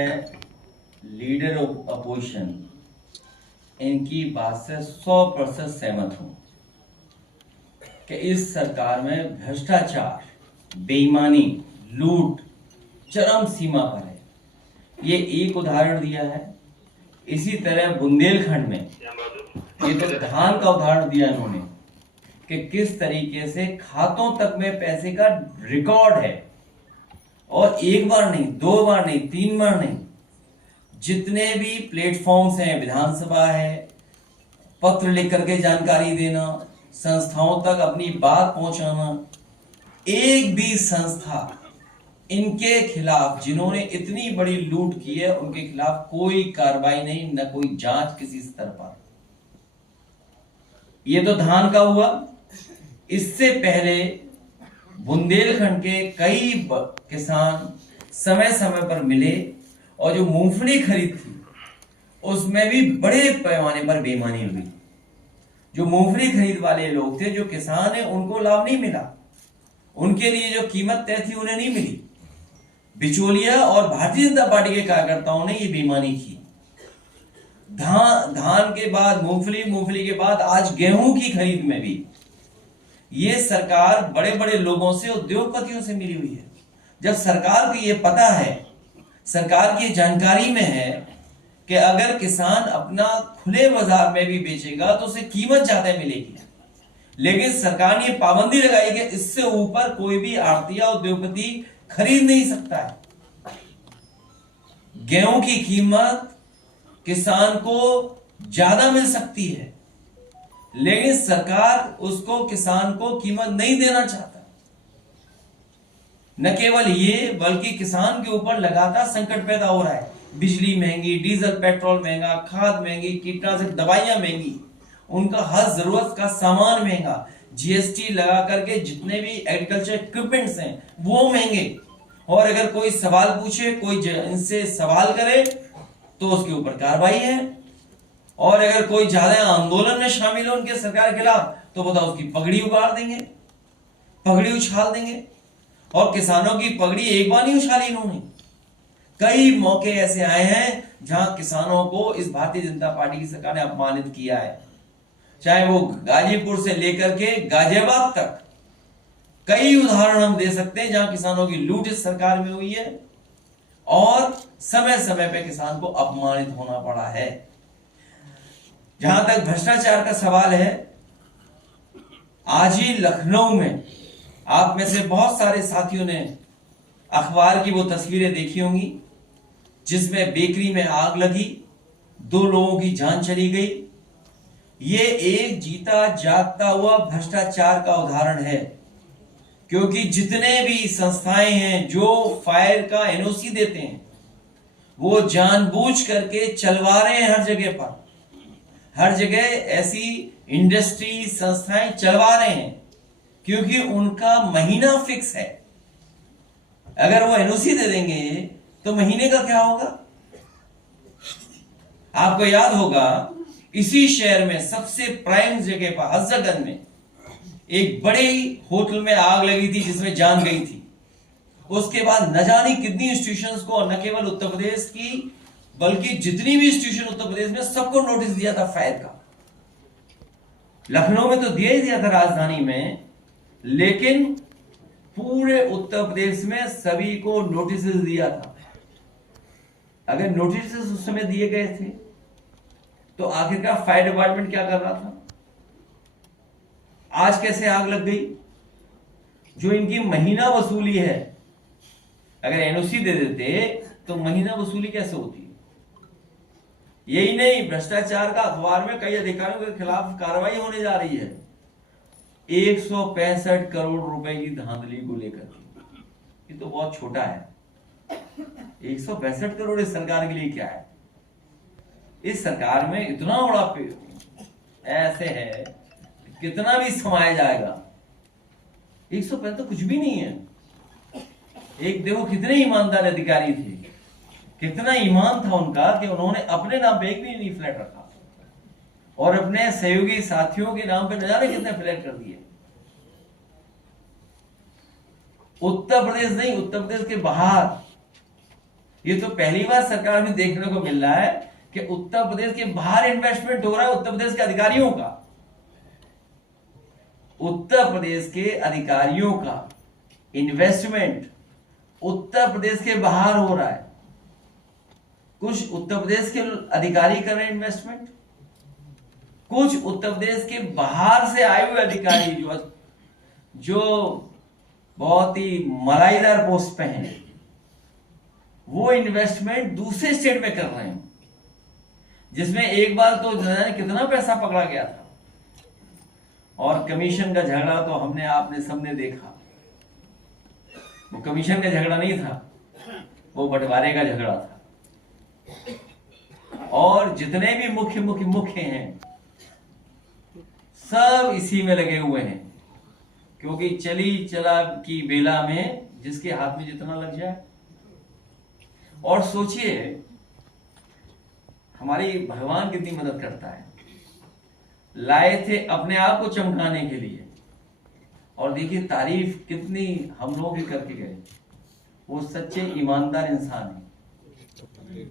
मैं leader of opposition इनकी बात से 100% सहमत हूं कि इस सरकार में भ्रष्टाचार, बेईमानी, लूट चरम सीमा पर है। ये एक उदाहरण दिया है। इसी तरह बुंदेलखंड में ये तो धान का उदाहरण दिया इन्होंने कि किस तरीके से खातों तक में पैसे का रिकॉर्ड है, और एक बार नहीं, दो बार नहीं, तीन बार नहीं, जितने भी प्लेटफॉर्म्स हैं, विधानसभा है, पत्र लिख करके जानकारी देना, संस्थाओं तक अपनी बात पहुंचाना, एक भी संस्था इनके खिलाफ जिन्होंने इतनी बड़ी लूट की है उनके खिलाफ कोई कार्रवाई नहीं, न कोई जांच किसी स्तर पर। ये तो धान का हुआ। इससे पहले बुंदेलखंड के कई किसान समय समय पर मिले और जो मूंगफली खरीद थी उसमें भी बड़े पैमाने पर बेईमानी हुई। जो मूंगफली खरीद वाले लोग थे, जो किसान है, उनको लाभ नहीं मिला। उनके लिए जो कीमत तय थी उन्हें नहीं मिली। बिचौलिया और भारतीय जनता पार्टी के कार्यकर्ताओं ने ये बेईमानी की। धान के बाद मूंगफली, मूंगफली के बाद आज गेहूं की खरीद में भी ये सरकार बड़े बड़े लोगों से, उद्योगपतियों से मिली हुई है। जब सरकार को ये पता है, सरकार की जानकारी में है कि अगर किसान अपना खुले बाजार में भी बेचेगा तो उसे कीमत ज्यादा मिलेगी, लेकिन सरकार ने पाबंदी लगाई कि इससे ऊपर कोई भी आड़ती या उद्योगपति खरीद नहीं सकता है। गेहूं की कीमत किसान को ज्यादा मिल सकती है, लेकिन सरकार उसको, किसान को कीमत नहीं देना चाहता। न केवल ये, बल्कि किसान के ऊपर लगातार संकट पैदा हो रहा है। बिजली महंगी, डीजल पेट्रोल महंगा, खाद महंगी, कीटनाशक दवाइयां महंगी, उनका हर जरूरत का सामान महंगा, जीएसटी लगा करके जितने भी एग्रीकल्चर इक्विपमेंट्स हैं वो महंगे। और अगर कोई सवाल पूछे, कोई इनसे सवाल करे तो उसके ऊपर कार्रवाई है। और अगर कोई ज्यादा आंदोलन में शामिल हो उनके सरकार के खिलाफ तो बताओ उसकी पगड़ी उगाड़ देंगे, पगड़ी उछाल देंगे। और किसानों की पगड़ी एक बार नहीं उछाली इन्होंने, कई मौके ऐसे आए हैं जहां किसानों को इस भारतीय जनता पार्टी की सरकार ने अपमानित किया है। चाहे वो गाजीपुर से लेकर के गाजियाबाद तक कई उदाहरण हम दे सकते हैं जहां किसानों की लूट इस सरकार में हुई है और समय समय पे किसान को अपमानित होना पड़ा है। जहां तक भ्रष्टाचार का सवाल है, आज ही लखनऊ में आप में से बहुत सारे साथियों ने अखबार की वो तस्वीरें देखी होंगी जिसमें बेकरी में आग लगी, 2 लोगों की जान चली गई। ये एक जीता जागता हुआ भ्रष्टाचार का उदाहरण है, क्योंकि जितने भी संस्थाएं हैं जो फायर का एनओसी देते हैं वो जानबूझ करके चलवा रहे हैं। हर जगह पर, हर जगह ऐसी इंडस्ट्री, संस्थाएं चलवा रहे हैं क्योंकि उनका महीना फिक्स है। अगर वो एनओसी दे देंगे तो महीने का क्या होगा? आपको याद होगा इसी शहर में सबसे प्राइम जगह पर हजरतगंज में एक बड़ी होटल में आग लगी थी जिसमें जान गई थी। उसके बाद न जाने कितनी इंस्टीट्यूशंस को, न केवल उत्तर प्रदेश की बल्कि जितनी भी इंस्टीट्यूशन उत्तर प्रदेश में, सबको नोटिस दिया था फायर का। लखनऊ में तो दिया ही दिया था, राजधानी में, लेकिन पूरे उत्तर प्रदेश में सभी को नोटिस दिया था। अगर नोटिस उस समय दिए गए थे तो आखिरकार फायर डिपार्टमेंट क्या कर रहा था? आज कैसे आग लग गई? जो इनकी महीना वसूली है, अगर एनओसी दे देते तो महीना वसूली कैसे होती? यही नहीं, भ्रष्टाचार का अखबार में कई अधिकारियों के खिलाफ कार्रवाई होने जा रही है 165 करोड़ रुपए की धांधली को लेकर। ये तो बहुत छोटा है। 165 करोड़ इस सरकार के लिए क्या है? इस सरकार में इतना बड़ा ऐसे है, कितना भी समाया जाएगा। 165 तो कुछ भी नहीं है। एक देखो कितने ईमानदार अधिकारी थे, कितना ईमान था उनका कि उन्होंने अपने नाम पे एक भी नहीं फ्लैट रखा और अपने सहयोगी साथियों के नाम पे न जाने कितने फ्लैट कर दिए। उत्तर प्रदेश नहीं, उत्तर प्रदेश के बाहर ये तो पहली बार सरकार में देखने को मिल रहा है कि उत्तर प्रदेश के बाहर इन्वेस्टमेंट हो रहा है उत्तर प्रदेश के अधिकारियों का। उत्तर प्रदेश के अधिकारियों का इन्वेस्टमेंट उत्तर प्रदेश के बाहर हो रहा है। कुछ उत्तर प्रदेश के अधिकारी कर रहे हैं इन्वेस्टमेंट, कुछ उत्तर प्रदेश के बाहर से आए हुए अधिकारी जो बहुत ही मलाईदार पोस्ट पे हैं, वो इन्वेस्टमेंट दूसरे स्टेट में कर रहे हैं, जिसमें एक बार तो जाने कितना पैसा पकड़ा गया था। और कमीशन का झगड़ा तो हमने आपने सबने देखा। वो कमीशन का झगड़ा नहीं था, वो बंटवारे का झगड़ा था। और जितने भी मुख्य हैं सब इसी में लगे हुए हैं, क्योंकि चली चला की बेला में जिसके हाथ में जितना लग जाए। और सोचिए हमारी भगवान कितनी मदद करता है। लाए थे अपने आप को चमकाने के लिए, और देखिए तारीफ कितनी हम लोग भी करके गए। वो सच्चे ईमानदार इंसान है।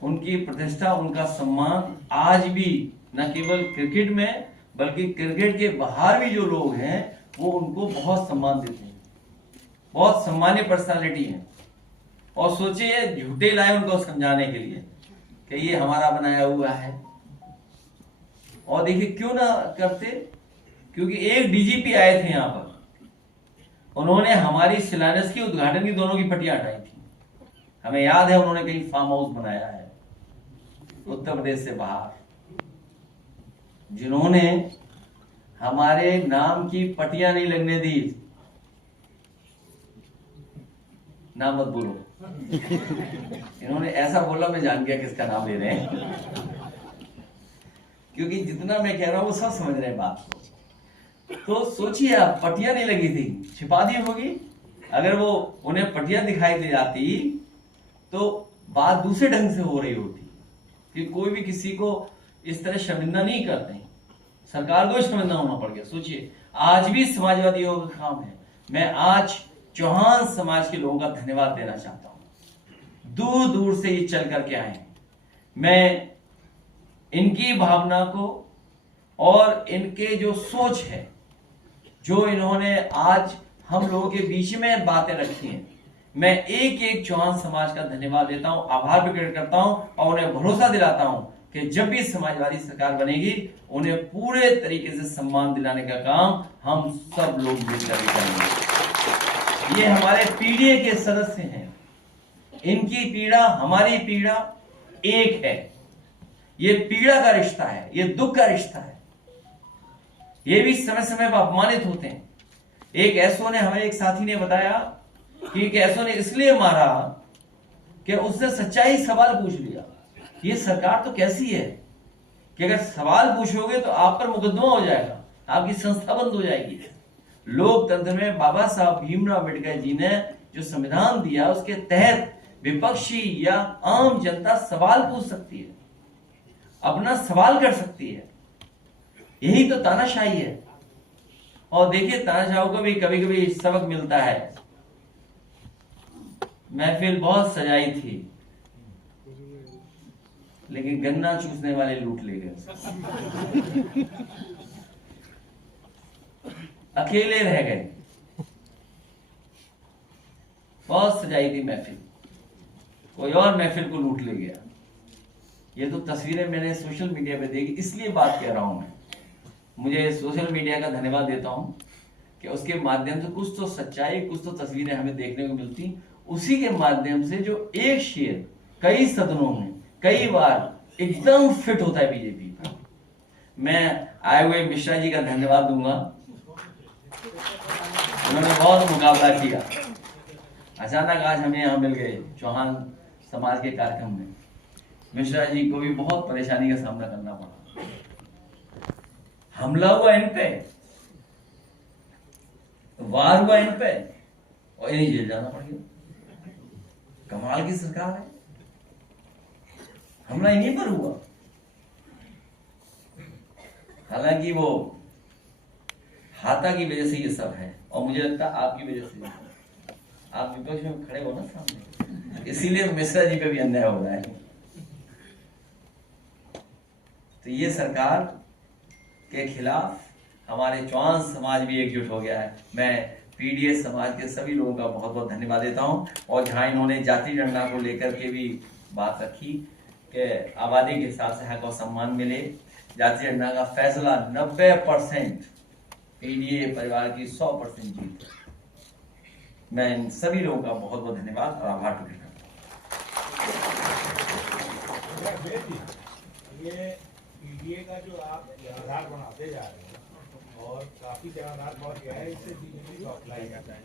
उनकी प्रतिष्ठा, उनका सम्मान आज भी न केवल क्रिकेट में बल्कि क्रिकेट के बाहर भी जो लोग हैं वो उनको बहुत सम्मान देते हैं। बहुत सम्मानीय पर्सनालिटी है। और सोचिए झूठे लाए उनको समझाने के लिए कि ये हमारा बनाया हुआ है। और देखिए क्यों ना करते, क्योंकि एक डीजीपी आए थे यहाँ पर, उन्होंने हमारी शिलान्यास की, उद्घाटन की दोनों की पट्टियां हटाई थी। हमें याद है उन्होंने कहीं फार्म हाउस बनाया है उत्तर प्रदेश से बाहर, जिन्होंने हमारे नाम की पट्टियां नहीं लगने दी। नाम मत बोलो। इन्होंने ऐसा बोला, मैं जान गया किसका नाम ले रहे हैं, क्योंकि जितना मैं कह रहा हूं वो सब समझ रहे हैं बात को। तो सोचिए आप, पट्टियां नहीं लगी थी, छिपा दी होगी। अगर वो उन्हें पट्टियां दिखाई दे जाती तो बात दूसरे ढंग से हो रही होती कि कोई भी किसी को इस तरह शर्मिंदा नहीं करते। सरकार को शर्मिंदा होना पड़ गया। सोचिए आज भी समाजवादियों का काम है। मैं आज चौहान समाज के लोगों का धन्यवाद देना चाहता हूं। दूर दूर से ये चल करके आए। मैं इनकी भावना को और इनके जो सोच है, जो इन्होंने आज हम लोगों के बीच में बातें रखी हैं, मैं एक एक चौहान समाज का धन्यवाद देता हूं, आभार प्रकट करता हूं और उन्हें भरोसा दिलाता हूं कि जब भी समाजवादी सरकार बनेगी उन्हें पूरे तरीके से सम्मान दिलाने का काम हम सब लोग मिलकर करेंगे। ये हमारे पीढ़ी के सदस्य हैं। इनकी पीड़ा हमारी पीड़ा एक है। ये पीड़ा का रिश्ता है, ये दुख का रिश्ता है। ये भी समय समय पर अपमानित होते हैं। एक एसओ ने, हमें एक साथी ने बताया कि एसओ ने इसलिए मारा कि उसने सच्चाई सवाल पूछ लिया। ये सरकार तो कैसी है कि अगर सवाल पूछोगे तो आप पर मुकदमा हो जाएगा, आपकी संस्था बंद हो जाएगी। लोकतंत्र में बाबा साहब भीमराव अम्बेडकर जी ने जो संविधान दिया उसके तहत विपक्षी या आम जनता सवाल पूछ सकती है, अपना सवाल कर सकती है। यही तो तानाशाही है। और देखिए तानाशाहों को भी कभी कभी सबक मिलता है। महफिल बहुत सजाई थी लेकिन गन्ना चूसने वाले लूट ले गए, अकेले रह गए। बहुत सजाई थी महफिल, कोई और महफिल को लूट ले गया। ये तो तस्वीरें मैंने सोशल मीडिया पे देखी, इसलिए बात कह रहा हूं मैं। मुझे सोशल मीडिया का धन्यवाद देता हूं कि उसके माध्यम से कुछ तो सच्चाई, कुछ तो तस्वीरें हमें देखने को मिलती। उसी के माध्यम से जो एक शेर कई सदनों में कई बार एकदम फिट होता है बीजेपी का। मैं आए हुए मिश्रा जी का धन्यवाद दूंगा। उन्होंने बहुत मुकाबला किया। अचानक आज हमें यहाँ मिल गए चौहान समाज के कार्यक्रम में। मिश्रा जी को भी बहुत परेशानी का सामना करना पड़ा। हमला हुआ इन पे, वार हुआ इन पे और इन्हें जेल जाना पड़ गया। कमाल की सरकार है। हमला इन्हीं पर हुआ। हालांकि वो हाथा की वजह से ये सब है और मुझे लगता है आपकी वजह से। आप विपक्ष में खड़े हो ना सामने, इसीलिए मिश्रा जी पे भी अन्याय हो रहा है। तो ये सरकार के खिलाफ हमारे चौहान समाज भी एकजुट हो गया है। मैं पीडीएस समाज के सभी लोगों का बहुत बहुत धन्यवाद देता हूं। और जहां इन्होंने जाति गणना को लेकर के भी बात रखी कि आबादी के हिसाब से हक और सम्मान मिले, जाति गणना का फैसला 90% पीडीए परिवार की 100% जीत। मैं इन सभी लोगों का बहुत बहुत धन्यवाद और आभार प्रकट करता हूँ। ये पीडीए का जो आप आधार बनाते जा रहे हैं और काफी आधार बढ़ गया है, इससे बीजेपी को अप्लाई करता है।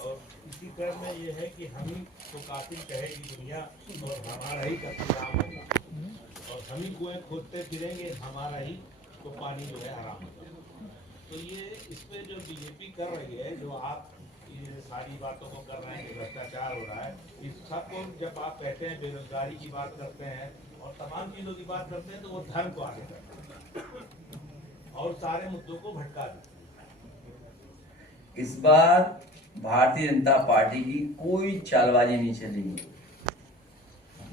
और इसी क्रम में ये है कि हम ही तो कातिल कहेगी दुनिया और हमारा ही कत्लेआम होगा और हम ही कुएं खोदते फिरेंगे, हमारा ही तो पानी जो है हराम होगा। तो ये इसमें जो बीजेपी कर रही है, जो आप ये सारी बातों को कर रहे हैं कि भ्रष्टाचार हो रहा है, इस सबको जब आप कहते हैं बेरोजगारी की बात करते हैं और तमाम चीजों की बात करते हैं तो वो धर्म को आगे करते हैं और सारे मुद्दों को भटका देते हैं। इस बार भारतीय जनता पार्टी की कोई चालबाजी नहीं चलेगी।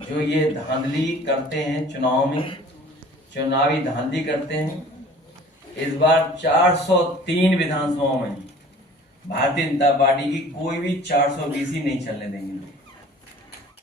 जो ये धांधली करते हैं चुनाव में, चुनावी धांधली करते हैं, इस बार 403 विधानसभाओं में भारतीय जनता पार्टी की कोई भी 420 ही नहीं चलने देंगे।